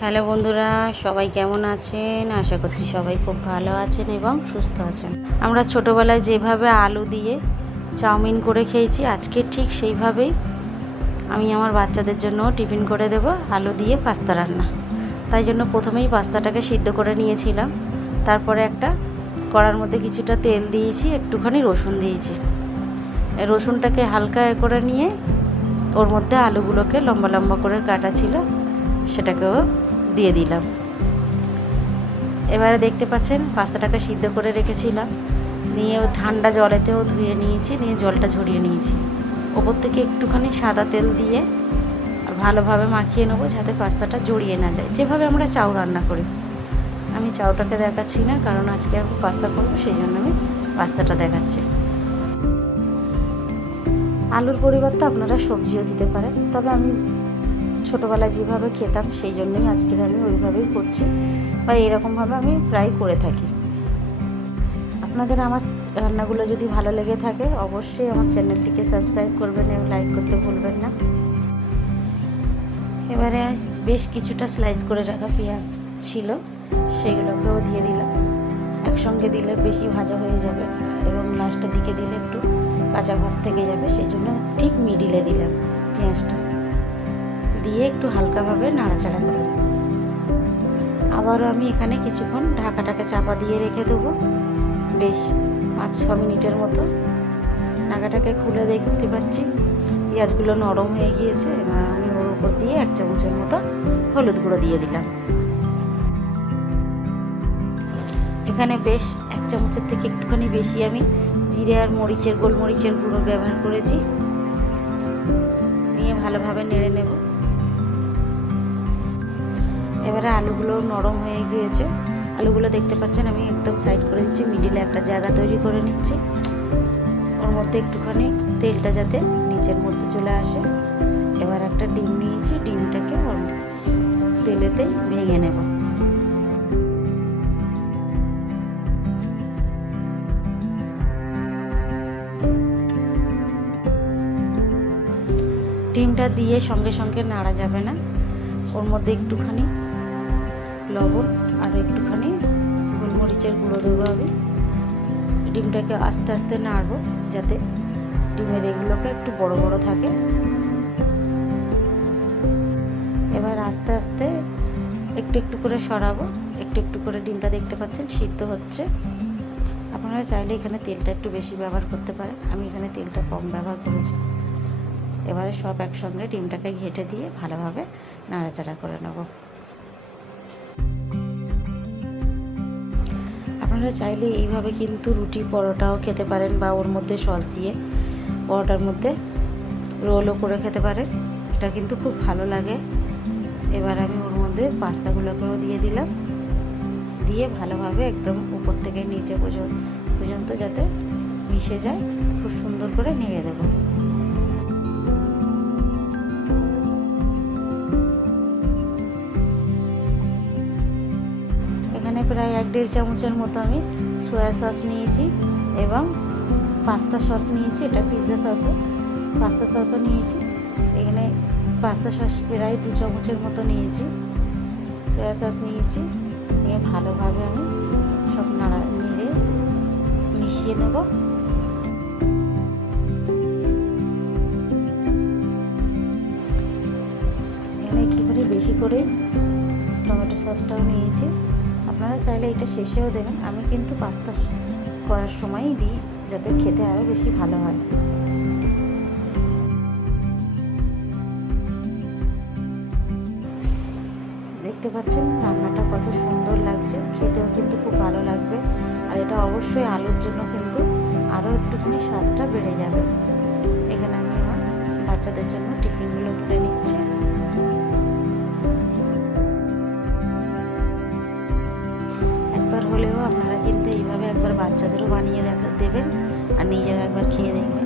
Hello বন্ধুরা, সবাই কেমন আছেন? আশা করছি সবাই খুব ভালো আছেন এবং সুস্থ আছেন। আমরা ছোটোবেলায় যেভাবে আলু দিয়ে চাউমিন করে খেয়েছি, আজকে ঠিক সেইভাবেই আমি আমার বাচ্চাদের জন্য টিফিন করে দেব আলু দিয়ে পাস্তা রান্না। তাই জন্য প্রথমেই পাস্তাটাকে সিদ্ধ করে নিয়েছিলাম। তারপরে একটা কড়ার মধ্যে কিছুটা তেল দিয়েছি, একটুখানি রসুন দিয়েছি। রসুনটাকে হালকা করে নিয়ে ওর মধ্যে আলুগুলোকে লম্বা লম্বা করে কাটা ছিল সেটাকেও দিয়ে দিলাম। এবারে দেখতে পাচ্ছেন পাস্তাটাকে সিদ্ধ করে রেখেছিলাম, নিয়ে ঠান্ডা জলেতেও ধুয়ে নিয়েছি, নিয়ে জলটা ঝরিয়ে নিয়েছি। ওপর থেকে একটুখানি সাদা তেল দিয়ে আর ভালোভাবে মাখিয়ে নেবো যাতে পাস্তাটা জড়িয়ে না যায়, যেভাবে আমরা চাউ রান্না করি। আমি চাউটাকে দেখাচ্ছি না, কারণ আজকে আমি পাস্তা করবো, সেই জন্য আমি পাস্তাটা দেখাচ্ছি। আলুর পরিবর্তে আপনারা সবজিও দিতে পারেন, তবে আমি ছোটোবেলায় যেভাবে খেতাম সেই জন্যই আজকের আমি ওইভাবেই করছি, বা এরকমভাবে আমি প্রায় করে থাকি। আপনাদের আমার রান্নাগুলো যদি ভালো লেগে থাকে অবশ্যই আমার চ্যানেলটিকে সাবস্ক্রাইব করবেন এবং লাইক করতে ভুলবেন না। এবারে বেশ কিছুটা স্লাইস করে রাখা পেঁয়াজ ছিল, সেগুলোকেও দিয়ে দিলাম। একসঙ্গে দিলে বেশি ভাজা হয়ে যাবে এবং লাস্টের দিকে দিলে একটু কাঁচা ভাব থেকে যাবে, সেই জন্য ঠিক মিডিলে দিলাম পেঁয়াজটা দিয়ে একটু হালকাভাবে নাড়াচাড়া করে নেব। আবারও আমি এখানে কিছুক্ষণ ঢাকাটাকে চাপা দিয়ে রেখে দেবো, বেশ 5-6 মিনিটের মতো। ঢাকাটাকে খুলে দেখতে পাচ্ছি পেঁয়াজগুলো নরম হয়ে গিয়েছে। এবার আমি ওর উপর দিয়ে 1 চামচের মতো হলুদ গুঁড়ো দিয়ে দিলাম। এখানে বেশ 1 চামচের থেকে একটুখানি বেশি আমি জিরে আর গোলমরিচের গুঁড়ো ব্যবহার করেছি। নিয়ে ভালোভাবে নেড়ে নেব। এবারে আলুগুলো নরম হয়ে গিয়েছে, আলুগুলো দেখতে পাচ্ছেন আমি একদম সাইড করে দিচ্ছি, মিডিলে একটা জায়গা তৈরি করে নিচ্ছি। ওর মধ্যে একটুখানি তেলটা যাতে নিচের মধ্যে চলে আসে। এবার একটা ডিম নিয়েছি, ডিমটাকে ওর তেলেতে ভেঙে নেব। ডিমটা দিয়ে সঙ্গে সঙ্গে নাড়া যাবে না, ওর মধ্যে একটুখানি লবণ আর একটুখানি গোলমরিচের গুঁড়ো দেবো। আমি ডিমটাকে আস্তে আস্তে নাড়বো যাতে ডিমের এগুলোকে একটু বড় বড় থাকে। এবার আস্তে আস্তে একটু একটু করে সরাবো, একটু একটু করে ডিমটা দেখতে পাচ্ছেন সিদ্ধ হচ্ছে। আপনারা চাইলে এখানে তেলটা একটু বেশি ব্যবহার করতে পারেন, আমি এখানে তেলটা কম ব্যবহার করেছি। এবারে সব একসঙ্গে ডিমটাকে ঘেঁটে দিয়ে ভালোভাবে নাড়াচাড়া করে নেব। আপনারা চাইলে এইভাবে কিন্তু রুটি পরোটাও খেতে পারেন, বা ওর মধ্যে সস দিয়ে পরোটার মধ্যে রোলও করে খেতে পারেন, এটা কিন্তু খুব ভালো লাগে। এবার আমি ওর মধ্যে পাস্তাগুলোকেও দিয়ে দিলাম, দিয়ে ভালোভাবে একদম উপর থেকে নিচে পর্যন্ত যাতে মিশে যায় খুব সুন্দর করে নেড়ে দেবো। এখানে প্রায় 1-1.5 চামচের মতো আমি সয়া সস নিয়েছি এবং পাস্তা সস নিয়েছি, এটা পিৎজা সসও, পাস্তা সসও নিয়েছি। এখানে পাস্তা সস প্রায় 2 চামচের মতো নিয়েছি, সয়া সস নিয়েছি। নিয়ে ভালোভাবে আমি সব নেড়ে মিশিয়ে নেব। এখানে একটুখানি বেশি করে টমেটো সসটাও নিয়েছি, আপনারা চাইলে এটা শেষেও দেবেন, আমি কিন্তু পাস্তা করার সময়ই দিই যাতে খেতে আরও বেশি ভালো হয়। দেখতে পাচ্ছেন রান্নাটা কত সুন্দর লাগছে, খেতেও কিন্তু খুব ভালো লাগবে। আর এটা অবশ্যই আলুর জন্য কিন্তু আরও একটুখানি স্বাদটা বেড়ে যাবে। এখানে আমি আমার বাচ্চাদের জন্য টিফিনগুলো তুলে নিচ্ছি। একবার হলেও আপনারা কিন্তু এইভাবে একবার বাচ্চাদেরও বানিয়ে দেবেন আর নিজেরা একবার খেয়ে দেখবেন,